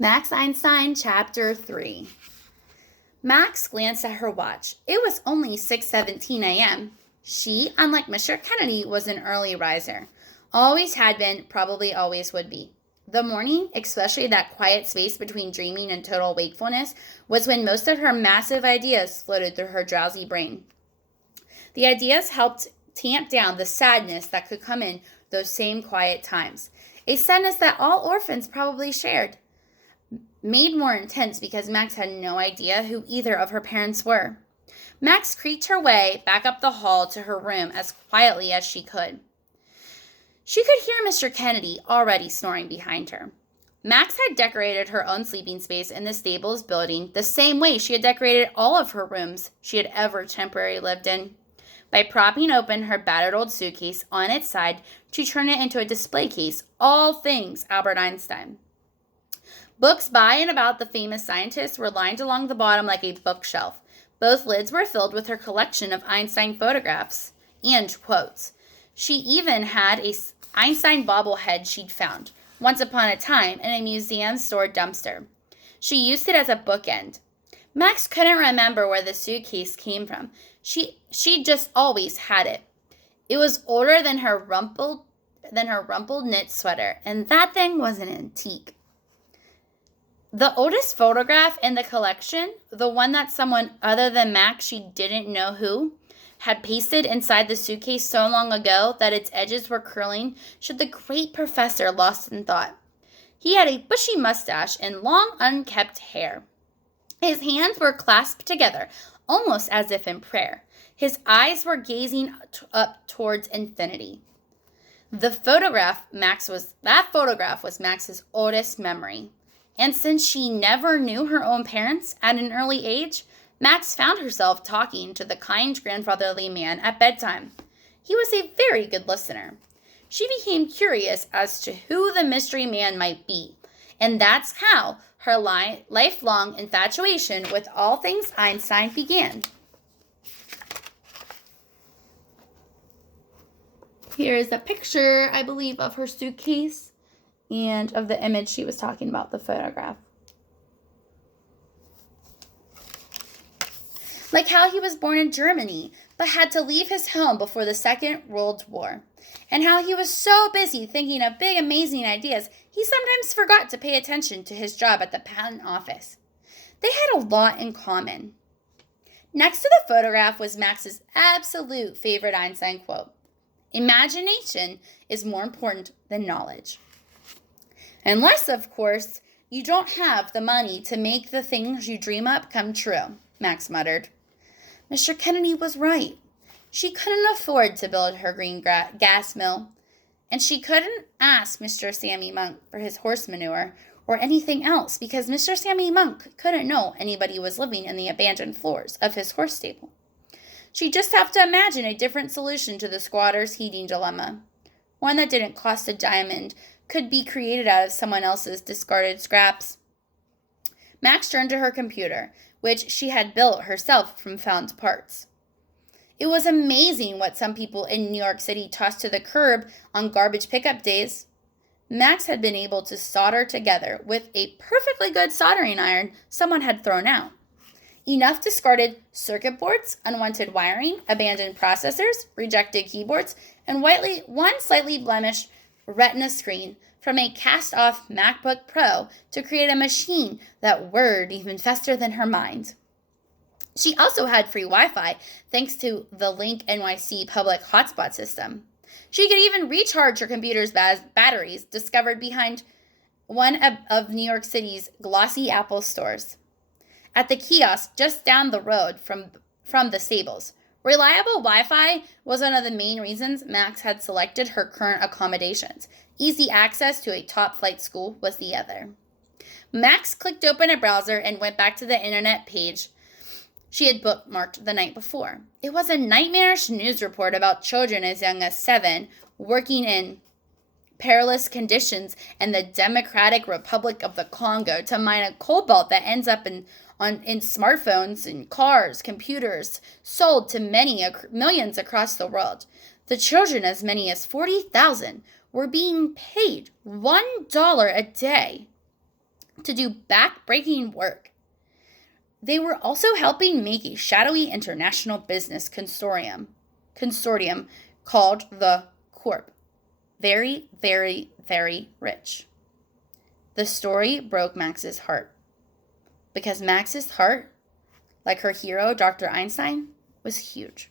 Max Einstein, Chapter 3. Max glanced at her watch. It was only 6:17 a.m. She, unlike Mr. Kennedy, was an early riser. Always had been, probably always would be. The morning, especially that quiet space between dreaming and total wakefulness, was when most of her massive ideas floated through her drowsy brain. The ideas helped tamp down the sadness that could come in those same quiet times. A sadness that all orphans probably shared. Made more intense because Max had no idea who either of her parents were. Max creaked her way back up the hall to her room as quietly as she could. She could hear Mr. Kennedy already snoring behind her. Max had decorated her own sleeping space in the stables building the same way she had decorated all of her rooms she had ever temporarily lived in, by propping open her battered old suitcase on its side to turn it into a display case, all things Albert Einstein. Books by and about the famous scientists were lined along the bottom like a bookshelf. Both lids were filled with her collection of Einstein photographs and quotes. She even had a Einstein bobblehead she'd found, once upon a time, in a museum store dumpster. She used it as a bookend. Max couldn't remember where the suitcase came from. She just always had it. It was older than her rumpled knit sweater, and that thing was an antique. The oldest photograph in the collection, the one that someone other than Max, she didn't know who, had pasted inside the suitcase so long ago that its edges were curling, showed the great professor lost in thought. He had a bushy mustache and long, unkempt hair. His hands were clasped together, almost as if in prayer. His eyes were gazing up towards infinity. That photograph was Max's oldest memory. And since she never knew her own parents at an early age, Max found herself talking to the kind grandfatherly man at bedtime. He was a very good listener. She became curious as to who the mystery man might be, and that's how her lifelong infatuation with all things Einstein began. Here is a picture, I believe, of her suitcase and of the image she was talking about, the photograph. Like how he was born in Germany, but had to leave his home before the Second World War. And how he was so busy thinking of big, amazing ideas, he sometimes forgot to pay attention to his job at the patent office. They had a lot in common. Next to the photograph was Max's absolute favorite Einstein quote: "Imagination is more important than knowledge." Unless, of course, you don't have the money to make the things you dream up come true, Max muttered. Mr. Kennedy was right. She couldn't afford to build her green gas mill, and she couldn't ask Mr. Sammy Monk for his horse manure or anything else because Mr. Sammy Monk couldn't know anybody was living in the abandoned floors of his horse stable. She'd just have to imagine a different solution to the squatter's heating dilemma, one that didn't cost a diamond, could be created out of someone else's discarded scraps. Max turned to her computer, which she had built herself from found parts. It was amazing what some people in New York City tossed to the curb on garbage pickup days. Max had been able to solder together with a perfectly good soldering iron someone had thrown out. Enough discarded circuit boards, unwanted wiring, abandoned processors, rejected keyboards, and one slightly blemished Retina screen from a cast-off MacBook Pro to create a machine that whirred even faster than her mind. She also had free Wi-Fi thanks to the Link NYC public hotspot system. She could even recharge her computer's batteries discovered behind one of New York City's glossy Apple stores. At the kiosk just down the road from the stables, reliable Wi-Fi was one of the main reasons Max had selected her current accommodations. Easy access to a top-flight school was the other. Max clicked open a browser and went back to the internet page she had bookmarked the night before. It was a nightmarish news report about children as young as 7 working in perilous conditions in the Democratic Republic of the Congo to mine a cobalt that ends up in smartphones and cars, computers, sold to millions across the world. The children, as many as 40,000, were being paid $1 a day to do back-breaking work. They were also helping make a shadowy international business consortium called the Corp. Very, very, very rich. The story broke Max's heart, because Max's heart, like her hero, Dr. Einstein, was huge.